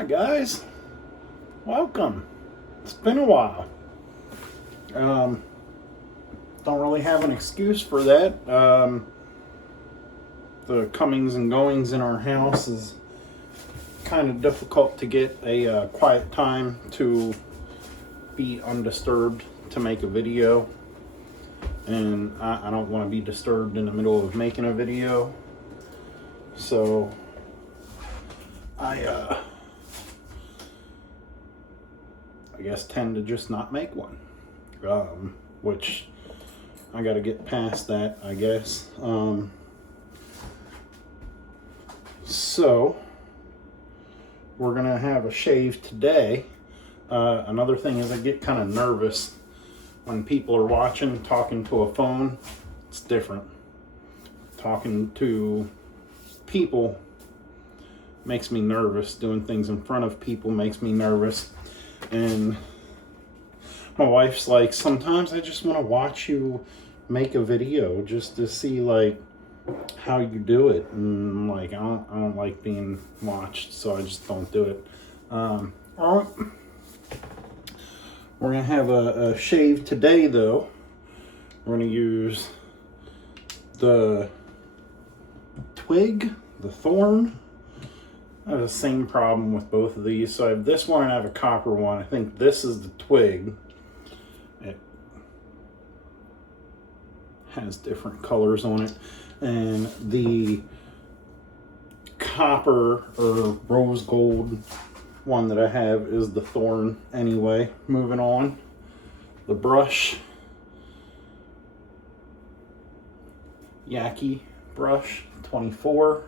Hi guys, welcome. It's been a while. Don't really have an excuse for that. The comings and goings in our house is kind of difficult to get a quiet time to be undisturbed to make a video, and I don't want to be disturbed in the middle of making a video, so I guess tend to just not make one, which I got to get past that, I guess. So we're gonna have a shave today. Another thing is I get kind of nervous when people are watching, talking to a phone. It's different. Talking to people makes me nervous. Doing things in front of people makes me nervous. And my wife's like, sometimes I just want to watch you make a video just to see like how you do it. And I'm like, I don't like being watched, so I just don't do it. We're gonna have a shave today though. We're gonna use the twig, the thorn. I have the same problem with both of these. So I have this one and I have a copper one. I think this is the twig. It has different colors on it. And the copper or rose gold one that I have is the thorn. Anyway, moving on. The brush. Yaki brush 24.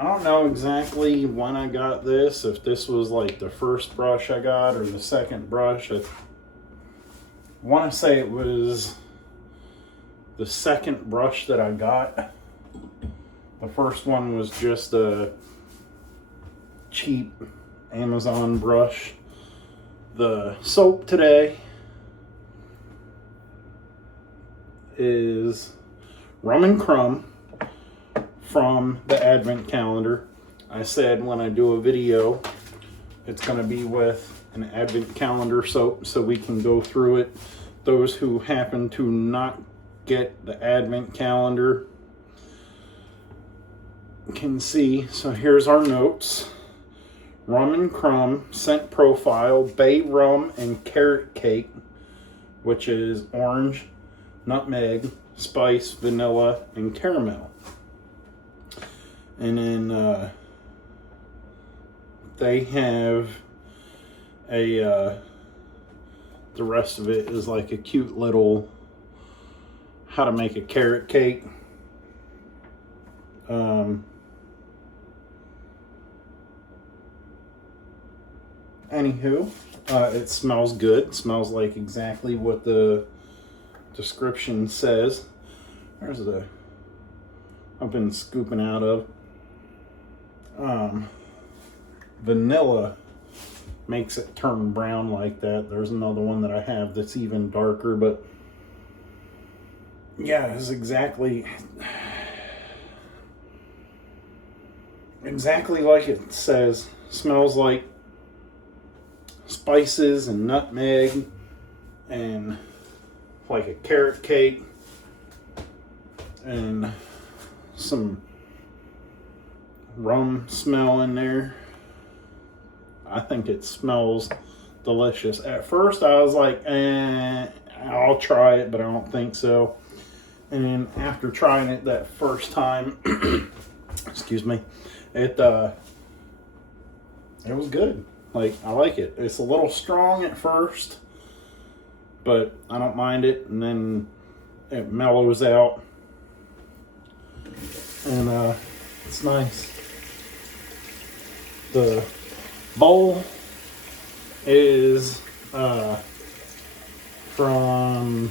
I don't know exactly when I got this, if this was like the first brush I got or the second brush. I want to say it was the second brush that I got. The first one was just a cheap Amazon brush. The soap today is Rum and Crum from the Advent calendar. I said when I do a video, it's going to be with an Advent calendar soap so we can go through it. Those who happen to not get the Advent calendar can see. So here's our notes. Rum and Crum, scent profile, bay rum and carrot cake, which is orange, nutmeg, spice, vanilla, and caramel. And then they have a the rest of it is like a cute little how to make a carrot cake. Anywho, it smells good. It smells like exactly what the description says. There's the I've been scooping out of. Vanilla makes it turn brown like that. There's another one that I have that's even darker, but yeah, it's exactly like it says. Smells like spices and nutmeg and like a carrot cake and some rum smell in there. I think it smells delicious. At first I was like, I'll try it, but I don't think so. And then after trying it that first time, excuse me, it was good. Like, I like it. It's a little strong at first, but I don't mind it, and then it mellows out. And it's nice. The bowl is from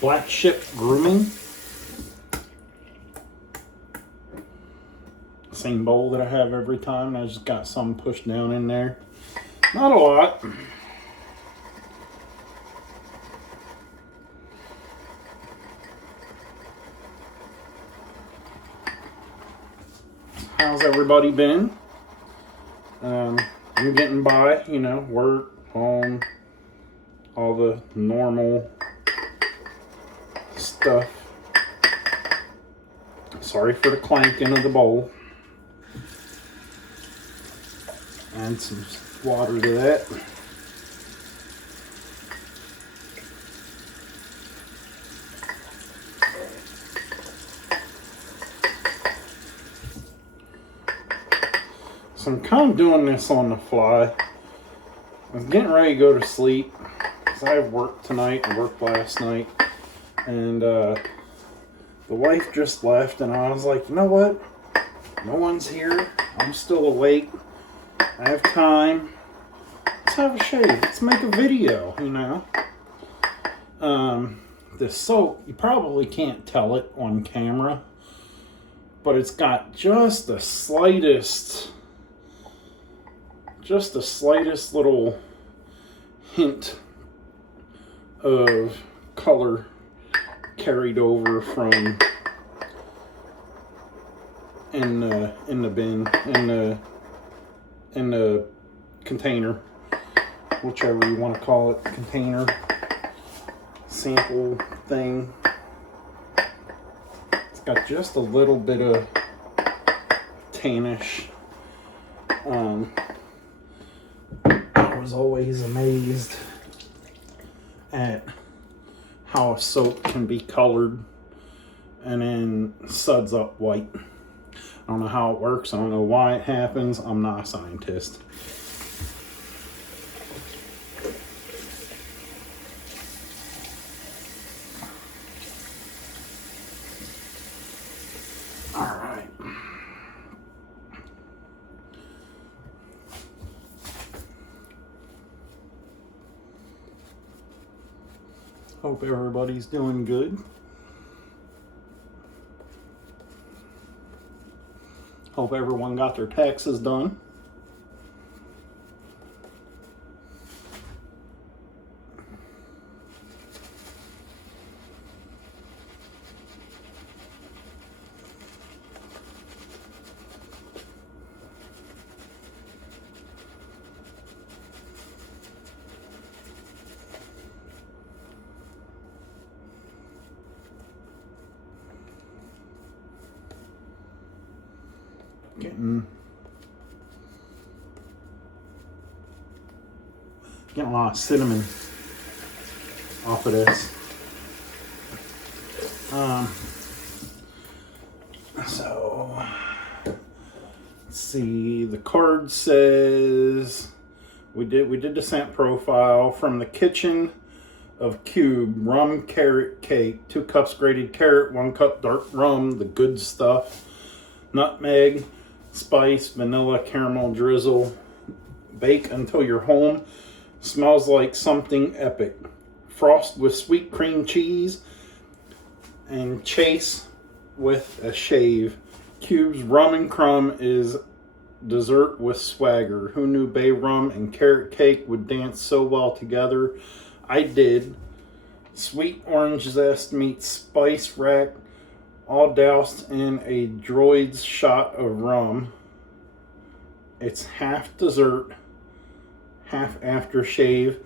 Black Ship Grooming. Same bowl that I have every time. I just got some pushed down in there. Not a lot. How's everybody been? I'm getting by, you know, work, home, all the normal stuff. Sorry for the clanking of the bowl. Add some water to that. So I'm kind of doing this on the fly. I was getting ready to go to sleep because I have work tonight and worked last night. And the wife just left and I was like, you know what? No one's here. I'm still awake. I have time. Let's have a shave. Let's make a video, you know. The soap, you probably can't tell it on camera, but it's got just the slightest little hint of color carried over from in the bin, in the container, whichever you want to call it, container, sample thing. It's got just a little bit of tannish. I was always amazed at how a soap can be colored and then suds up white. I don't know how it works. I don't know why it happens. I'm not a scientist. All right. Hope everybody's doing good. Hope everyone got their taxes done. Getting a lot of cinnamon off of this. So let's see. The card says we did the scent profile from the kitchen of Cube rum carrot cake, 2 cups grated carrot, 1 cup dark rum, the good stuff, nutmeg, spice, vanilla, caramel drizzle. Bake until you're home. Smells like something epic. Frost with sweet cream cheese and chase with a shave. Cube's rum and crumb is dessert with swagger. Who knew bay rum and carrot cake would dance so well together? I did. Sweet orange zest meets spice rack, all doused in a droid's shot of rum. It's half dessert, half aftershave,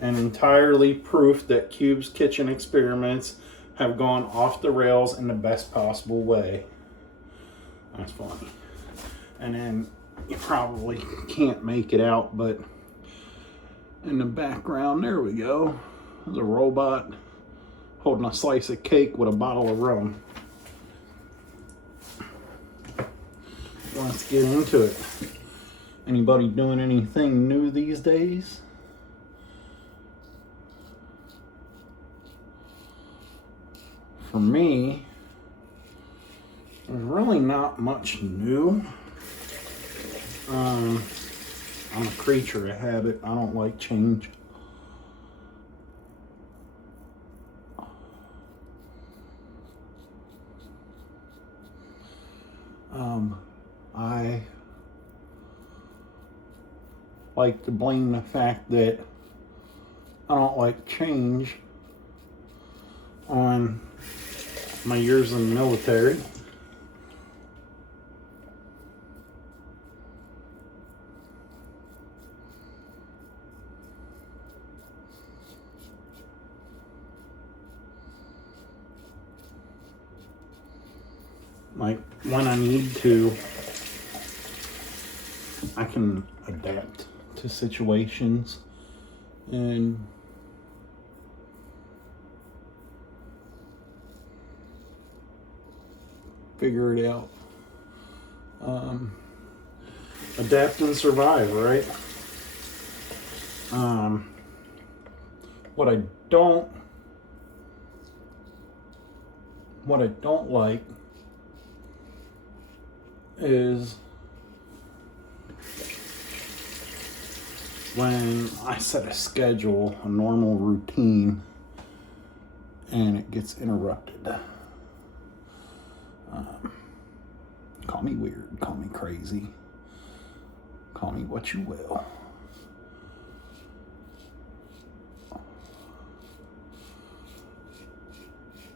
and entirely proof that Cube's kitchen experiments have gone off the rails in the best possible way. That's funny. And then you probably can't make it out, but in the background, there we go. There's a robot holding a slice of cake with a bottle of rum. Let's get into it. Anybody doing anything new these days? For me, there's really not much new. I'm a creature of habit. I don't like change. I like to blame the fact that I don't like change on my years in the military. Like when I need to, I can adapt to situations and figure it out. Adapt and survive, right? What I don't like is when I set a schedule, a normal routine, and it gets interrupted. Call me weird, call me crazy, call me what you will.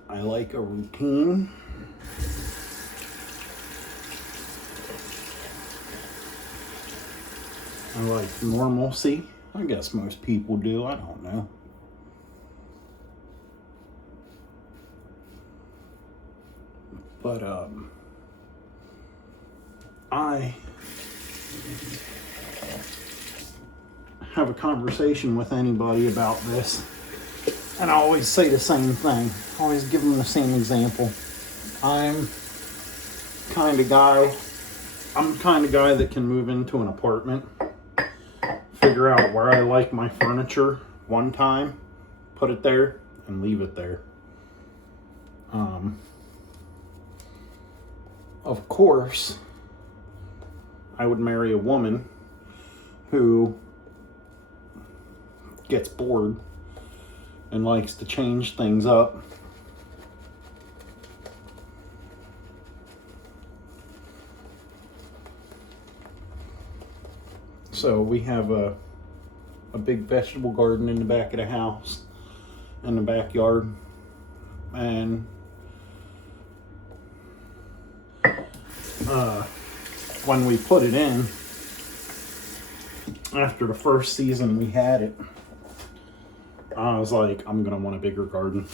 I like a routine. I like normalcy. I guess most people do, I don't know. But I have a conversation with anybody about this, and I always say the same thing. I always give them the same example. I'm the kind of guy that can move into an apartment, figure out where I like my furniture one time, put it there, and leave it there. Of course, I would marry a woman who gets bored and likes to change things up. So we have a big vegetable garden in the back of the house, in the backyard, and when we put it in, after the first season we had it, I was like, I'm gonna want a bigger garden.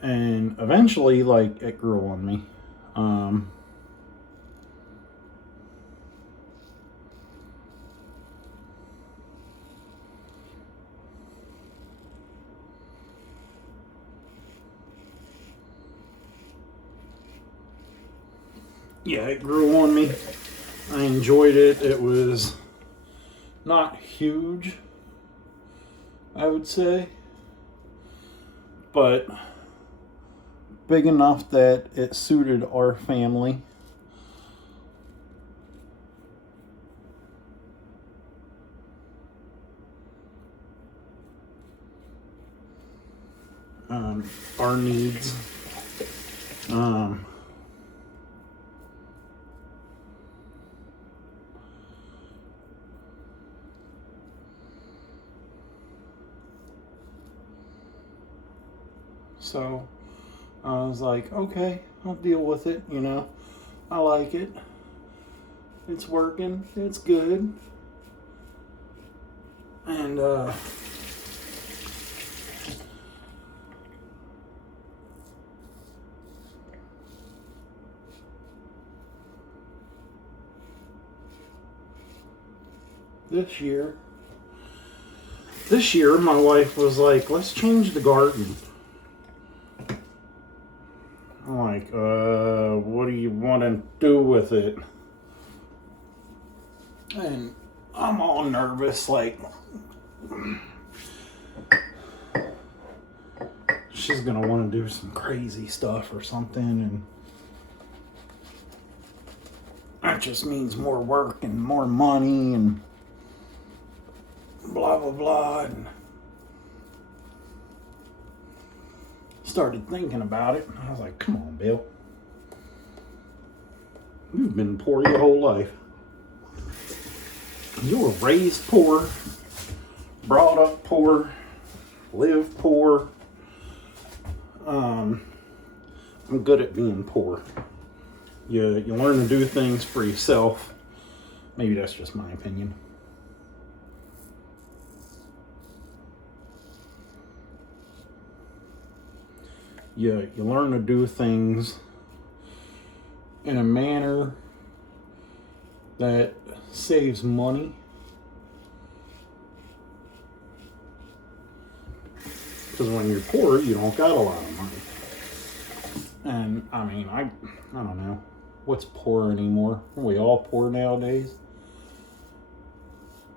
And eventually, like, it grew on me. Yeah, it grew on me. I enjoyed it. It was not huge, I would say, but big enough that it suited our family. Our needs. So I was like, okay, I'll deal with it, you know. I like it. It's working. It's good. And this year my wife was like, let's change the garden. I'm like, what do you want to do with it? And I'm all nervous, like, she's gonna want to do some crazy stuff or something, and that just means more work and more money and blah blah blah. And started thinking about it, and I was like, come on, Bill, you've been poor your whole life. You were raised poor, brought up poor, lived poor. I'm good at being poor. You learn to do things for yourself. Maybe that's just my opinion. You learn to do things in a manner that saves money. Because when you're poor, you don't got a lot of money. And I mean, I don't know. What's poor anymore? Are we all poor nowadays?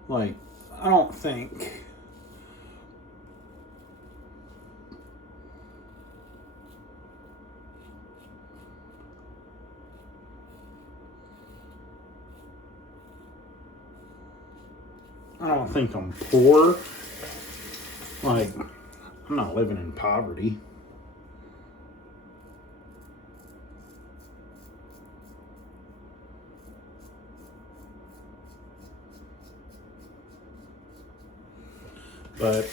Like, I don't think I'm poor. Like, I'm not living in poverty. But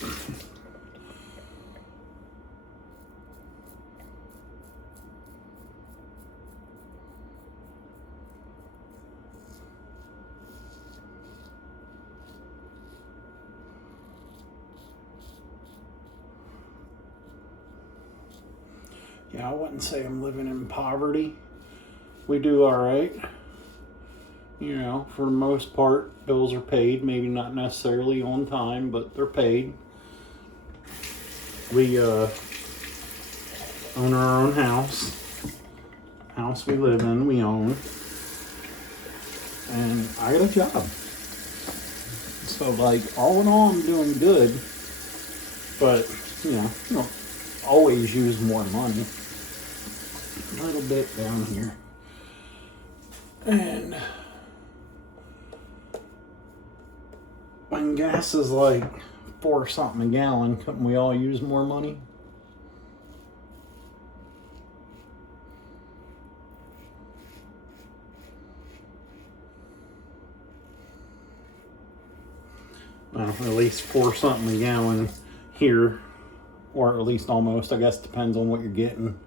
yeah, I wouldn't say I'm living in poverty. We do all right. You know, for the most part, bills are paid. Maybe not necessarily on time, but they're paid. We own our own house. House we live in, we own. And I got a job. So, like, all in all, I'm doing good. But, you don't always use more money. A little bit down here. And when gas is like $4 something a gallon, couldn't we all use more money? Well, at least $4 something a gallon here, or at least almost. I guess depends on what you're getting.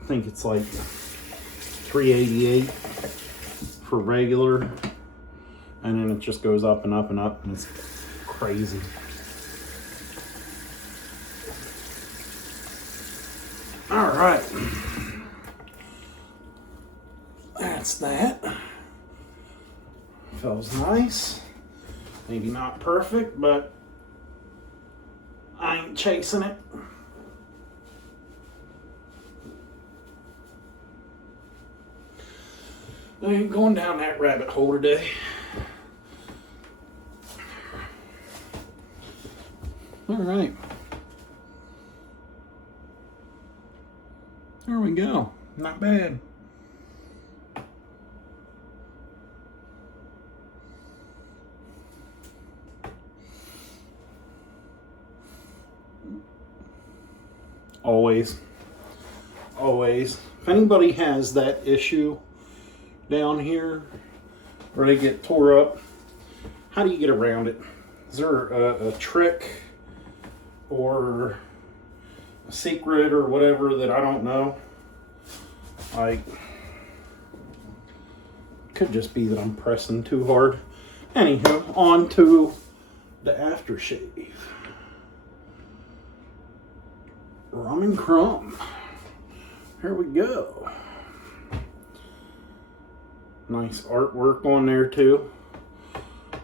I think it's like $3.88 for regular, and then it just goes up and up and up, and it's crazy. All right, that's that. Feels nice. Maybe not perfect, but I ain't chasing it. I ain't going down that rabbit hole today. All right. There we go. Not bad. Always. If anybody has that issue down here where they get tore up, how do you get around it? Is there a trick or a secret or whatever that I don't know? Like, could just be that I'm pressing too hard. Anywho, on to the aftershave. Rum and crum. Here we go. Nice artwork on there too.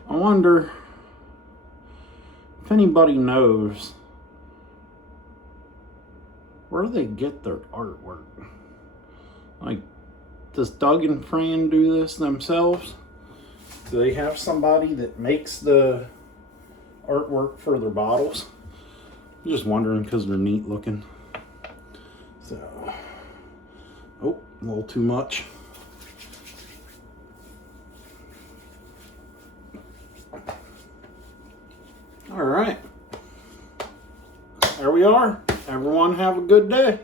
I wonder if anybody knows where do they get their artwork? Like, does Doug and Fran do this themselves? Do they have somebody that makes the artwork for their bottles? I'm just wondering because they're neat looking. So, oh, a little too much. All right. There we are. Everyone have a good day.